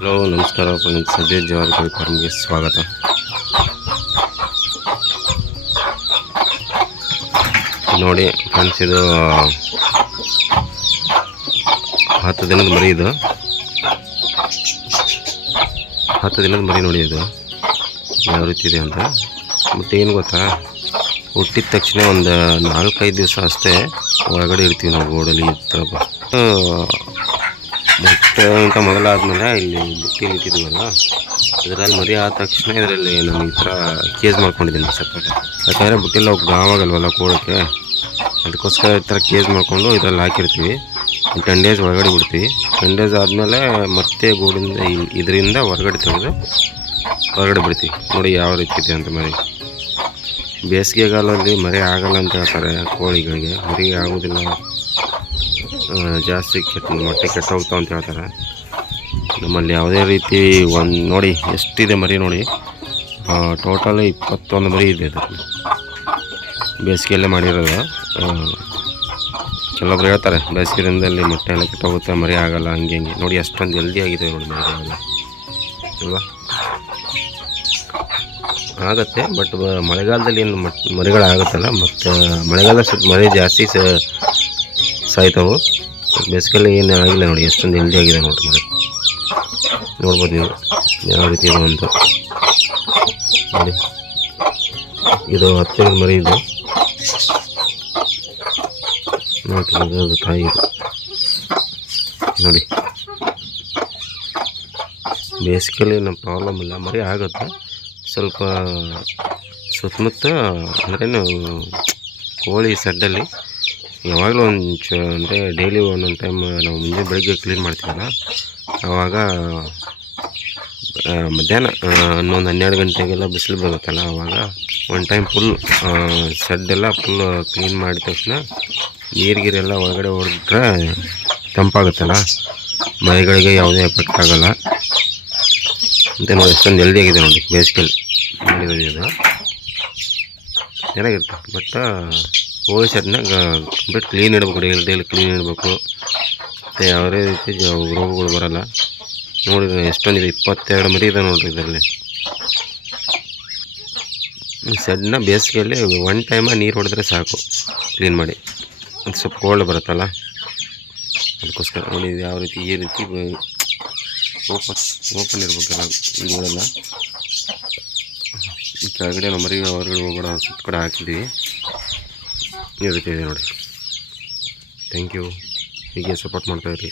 Hello, ನಮಸ್ಕಾರ friends ಸಜಯ್ ಜವಾರಿ ಫಾರ್ಮ್ಗೆ ಸ್ವಾಗತ. ನೋಡಿ ಫ್ರೆಂಡ್ಸ್, ಇದು ಹತ್ತು ದಿನದ ಮರಿ ಇದು. ಹತ್ತು ದಿನದ ಮರಿ ನೋಡಿ ಇದು. ಯಾವ ರೀತಿ ಇದೆ ಅಂತ. ಮತ್ತು ಏನು ಗೊತ್ತಾ? ಹುಟ್ಟಿದ ತಕ್ಷಣ ಒಂದು ನಾಲ್ಕೈದು ದಿವಸ ಅಷ್ಟೇ ಒಳಗಡೆ ಇರ್ತೀವಿ ನಾವು ಗೋಡಲ್ಲಿ ಈ ಮೊಟ್ಟೆ ಅಂತ ಮೊದಲಾದ್ಮೇಲೆ ಇಲ್ಲಿ ಬುಟ್ಟಿ ನಿಂತಿದ್ವಲ್ಲ ಇದರಲ್ಲಿ ಮರಿ ಆದ ತಕ್ಷಣ ಇದರಲ್ಲಿ ನಾನು ಈ ಥರ ಕೇಸ್ ಮಾಡ್ಕೊಂಡಿದ್ದೀನಿ ಸಪ್ರೇಟ್ ಯಾಕಂದರೆ ಬುಟ್ಟಿಲ್ಲ ಗಾವಾಗಲ್ವಲ್ಲ ಕೂಡೋಕ್ಕೆ ಅದಕ್ಕೋಸ್ಕರ ಈ ಥರ ಕೇಸ್ ಮಾಡಿಕೊಂಡು ಇದರಲ್ಲಿ ಹಾಕಿರ್ತೀವಿ. ಟೆನ್ ಡೇಸ್ ಒಳಗಡೆ ಬಿಡ್ತೀವಿ. ಟೆನ್ ಡೇಸ್ ಆದಮೇಲೆ ಮತ್ತೆ ಗೂಡಿಂದ ಇದರಿಂದ ಹೊರಗಡೆ ತೆಗೆದು ಹೊರಗಡೆ ಬಿಡ್ತೀವಿ. ನೋಡಿ ಯಾವ ರೀತಿ ಇದೆ ಅಂತ ಮರಿ. ಬೇಸಿಗೆಗಾಲದಲ್ಲಿ ಮರಿ ಆಗಲ್ಲ ಅಂತ ಹೇಳ್ತಾರೆ ಕೋಳಿಗಳಿಗೆ. ಮರಿ ಆಗೋದಿಲ್ಲ. ಜಾಸ್ತಿ ಕೆಟ್ಟ ಮೊಟ್ಟೆ ಕೆಟ್ಟ ಹೋಗ್ತಾವ ಅಂತ ಹೇಳ್ತಾರೆ. ನಮ್ಮಲ್ಲಿ ಯಾವುದೇ ರೀತಿ ಒಂದು ನೋಡಿ, ಎಷ್ಟಿದೆ ಮರಿ ನೋಡಿ ಟೋಟಲ್ ಇಪ್ಪತ್ತೊಂದು ಮರಿ ಇದೆ ಅದು ಬೇಸಿಗೆಯಲ್ಲೇ ಮಾಡಿರೋದು. ಕೆಲವೊಬ್ರು ಹೇಳ್ತಾರೆ, ಬೇಸಿಗೆ ದಿನದಲ್ಲಿ ಮೊಟ್ಟೆ ಎಲ್ಲ ಕೆಟ್ಟೋಗುತ್ತೆ, ಮರಿ ಆಗಲ್ಲ, ಹಂಗೆ ಹಂಗೆ. ನೋಡಿ, ಅಷ್ಟೊಂದು ಜಲ್ದಿ ಆಗಿದೆ ನೋಡಿ ಮರಿಗಳೆಲ್ಲ ಅಲ್ವಾ? ಆಗತ್ತೆ ಬಟ್ ಮಳೆಗಾಲದಲ್ಲಿ ಏನು ಮರಿಗಳಾಗುತ್ತಲ್ಲ ಮತ್ತು ಮಳೆಗಾಲ ಸ್ವಲ್ಪ ಮಳೆ ಜಾಸ್ತಿ ಸ ಸಾಯ್ತಾವು. ಬೇಸಿಕಲಿ ಏನು ಆಗಿಲ್ಲ ನೋಡಿ, ಎಷ್ಟೊಂದು ಹೆಲ್ದಿ ಆಗಿದೆ ನೋಡಿ ಮೇಡಮ್ ನೋಡ್ಬೋದು ನೀವು, ಯಾವ ರೀತಿ ಇದೆ ಅಂತ. ನೋಡಿ. ಇದು ಹತ್ತಿರ ಮರಿ ಇದು. ನೋಡಿ ಅದು ತಾಯಿ ಇದು. ನೋಡಿ. ಬೇಸಿಕಲಿ ನಮ್ಮ ಪ್ರಾಬ್ಲಮ್ ಇಲ್ಲ, ಮರಿ ಆಗುತ್ತೆ. ಸ್ವಲ್ಪ ಸುತ್ತಮುತ್ತ ಅಂದ್ರೇನು ಕೋಳಿ ಸಡ್ಡಲ್ಲಿ ಯಾವಾಗಲೂ ಒಂದು ಚ ಅಂದರೆ ಡೈಲಿ ಒಂದೊಂದು ಟೈಮ್ ನಾವು ಮುಂಜಾನೆ ಬೆಳಗ್ಗೆ ಕ್ಲೀನ್ ಮಾಡ್ತೀವಲ್ಲ ಆವಾಗ ಮಧ್ಯಾಹ್ನ ಹನ್ನೊಂದು ಹನ್ನೆರಡು ಗಂಟೆಗೆಲ್ಲ ಬಿಸಿಲು ಬರುತ್ತಲ್ಲ ಆವಾಗ ಒನ್ ಟೈಮ್ ಫುಲ್ ಶೆಡ್ಡೆಲ್ಲ ಫುಲ್ ಕ್ಲೀನ್ ಮಾಡಿದ ತಕ್ಷಣ ನೀರು ಗೀರೆಲ್ಲ ಒಳಗಡೆ ಹೊಡೆದ್ಬಿಟ್ರೆ ತಂಪಾಗುತ್ತಲ್ಲ ಮನೆಗಳಿಗೆ ಯಾವುದೇ ಎಫೆಕ್ಟ್ ಆಗಲ್ಲ. ಅಂತ ನೋಡಿ, ಎಷ್ಟೊಂದು ಜಲ್ದಿ ಆಗಿದೆ ನೋಡಿ, ಬೇಸಿಗೆಯಲ್ಲಿ ಮಾಡಿರೋದು ಇದು. ಚೆನ್ನಾಗಿರುತ್ತೆ ಬಟ್ ಕೋಳಿ ಸೆಟ್ನಾಗ ಕಂಪ್ಲೀಟ್ ಕ್ಲೀನ್ ಇಡಬೇಕು ಡೈಲಿ ಡೈಲಿ ಕ್ಲೀನ್ ಇಡಬೇಕು. ಮತ್ತು ಯಾವುದೇ ರೀತಿ ರೋಗಗಳು ಬರಲ್ಲ. ನೋಡಿ, ಎಷ್ಟೊಂದಿದೆ, ಇಪ್ಪತ್ತೆರಡು ಮರಿ ಇದೆ ನೋಡಿರಿ ಇದರಲ್ಲಿ. ಸೆಡ್ನ ಬೇಸಿಗೆಯಲ್ಲಿ ಒನ್ ಟೈಮ ನೀರು ಹೊಡೆದ್ರೆ ಸಾಕು ಕ್ಲೀನ್ ಮಾಡಿ. ಅದು ಸ್ವಲ್ಪ ಕೋಲ್ಡ್ ಬರುತ್ತಲ್ಲ? ಅದಕ್ಕೋಸ್ಕರ ನೋಡಿ ಯಾವ ರೀತಿ, ಈ ರೀತಿ ಓಪನ್ ಓಪನ್ ಇರ್ಬೇಕಲ್ಲ ಇವುಗಳೆಲ್ಲ ಈ ಕೆಳಗಡೆ ಮರಿ ಹೊರಗಡೆ ಹೋಗೋಣ ಸುತ್ತ ಕಡೆ ಹಾಕಿದ್ದೀವಿ. ಈ ನೋಡಿ. ಥ್ಯಾಂಕ್ ಯು ಹೀಗೆ ಸಪೋರ್ಟ್ ಮಾಡ್ತಾಯಿರಿ